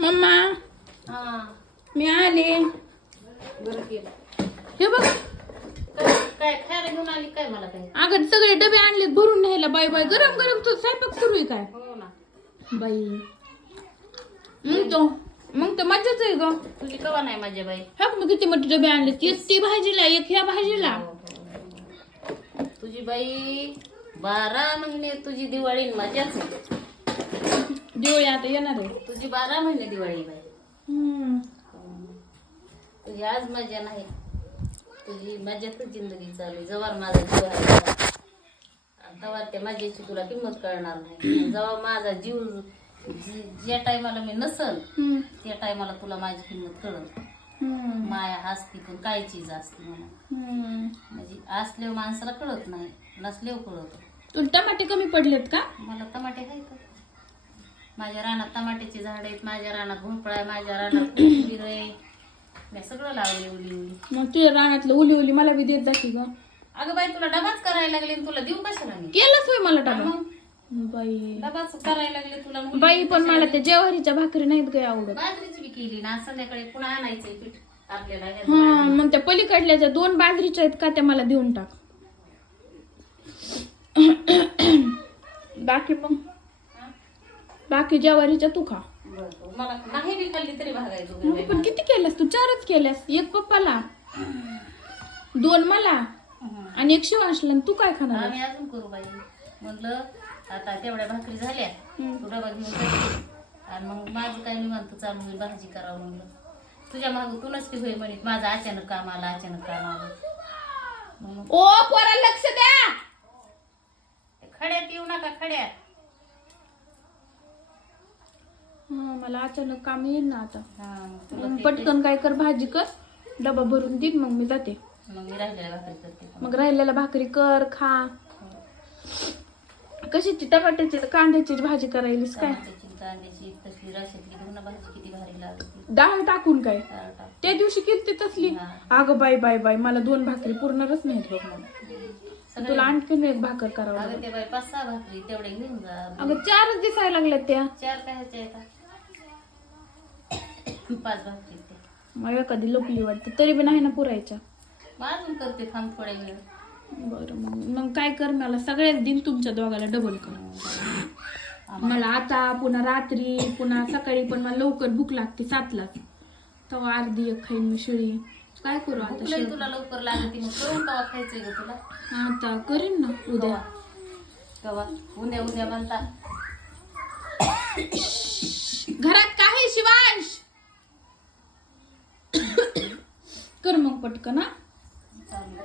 Mamma हा मी आले. बरं केलं. हे बघ काय खायला घेऊन आली काय मला काय? अगं सगळे डबे आणलेत भरून न्यायला. बाई बाई गरम गरम तो स्वयंपाक सुरू आहे काय हो ना. बाई. मग तर मजाच आहे ग. तुझी कवा नाही माझ्या बाई. हा मग किती मोठे डबे आणले. एक ती भाजीला एक ह्या भाजीला. तुझी बाई 12 महिने तुझी दिवाळी मजाच आहे. दिवाळी आता येणार आहे. तुझी 12 महिने दिवाळी बाई. हम्म. तुझी आज मजा नाही. तुझी मजातच जिंदगी चालू. जवळ माझा जीव आहे तेव्हा त्या मजेची तुला किंमत कळणार नाही. जेव्हा माझा जीव ज्या टायमाला मी नसल त्या टायमाला तुला माझी किंमत कळत. माया असती पण काय चीज असते म्हणून. म्हणजे असल्यावर माणसाला कळत नाही, नसल्यावर कळत. तुला टमाटे कमी पडलेत का? मला टमाटे आहे का? माझ्या रानात टमाट्याची झाड आहेत, माझ्या रानात भोपळा आहे, माझ्या रानात कोथिंबीर आहे. मी सगळं लावले उली उली. मग तुझ्या रानातलं उली उली मला बी देत जाते ग. अगं बाई तुला डबाच करायला लागले आणि तुला देऊ कशाला मी? केलंच होय मला डबा. मग बाई डबाच करायला लागले तुला. मुली बाई पण मला त्या जेवारीच्या भाकरी नाहीत ग आवडत. बाजरीची बी केली ना. संध्याकाळी पुन्हा आणायचंय पीठ आपल्याला. हा मग त्या पलीकडल्या ज्या 2 बाजरीच्या आहेत का त्या मला देऊन टाक. बाकी ज्वारीच्या तू खा. मला नाही बी खाल्ली तरी भागायचं. पण किती केल्यास तू? 4च केल्यास. 1 पप्पाला, 2 मला आणि 1 शिवांशला. तू काय खाणार? आम्ही अजून करू बाई. म्हणलं आता तेवढ्या भाकरी झाल्या, तू डबा घेऊन जाते आणि मग माझं काय निवांत चालू होईल. भाजी करावं म्हणलं. तुझ्या माग तू नसती होई म्हणत. माझं अचानक काम आलं, अचानक काम आलं. ओ पोरा लक्ष द्या. खड्यात येऊ नका, खड्यात. मला अचानक काम येईल ना आता. हा पटकन काय कर, भाजी कर, डबा भरून दे, मग मी जाते. मग मी राहिलेल्या भाकरी करते. मग राहिलेला भाकरी कर, खा. कशाची? टमाट्याची कांद्याची भाजी करायलीस काय? कांद्याची तसली रशातली घेऊन भाजी किती भारी लागते. डाळ टाकून काय? त्या दिवशी केली तसली. अगं बाई बाई बाई मला 2 भाकरी पुरणारच नाहीत बघ. मला तुला आणखीन 1 भाकर करावं. अगं ते बाई 5-6 भाकरी तेवढे घेऊन जा. अगं 4च दिसायला लागल्यात त्या. 4 काय येतात. 5 भाकरी ते मला कधी लोकली वाटते तरी बी नाही ना पुरायच्या. मग अजून करते थांब थोड्या वेळ. बरं मग काय कर, मला सगळ्याच दिन तुमच्या दोघाला डबल कर. मला आता पुन्हा रात्री पुन्हा सकाळी पण मला लवकर भूक लागते 7लाच. तेव्हा अर्धी 1 खाईन मी शिळी. काय करू आता? तुला लवकर लागते मग करून कवा खायचंय ग तुला? आता करीन ना उद्या. कवा? उद्या म्हणता. घरात काय शिवांश? कर मग पटकन. चालू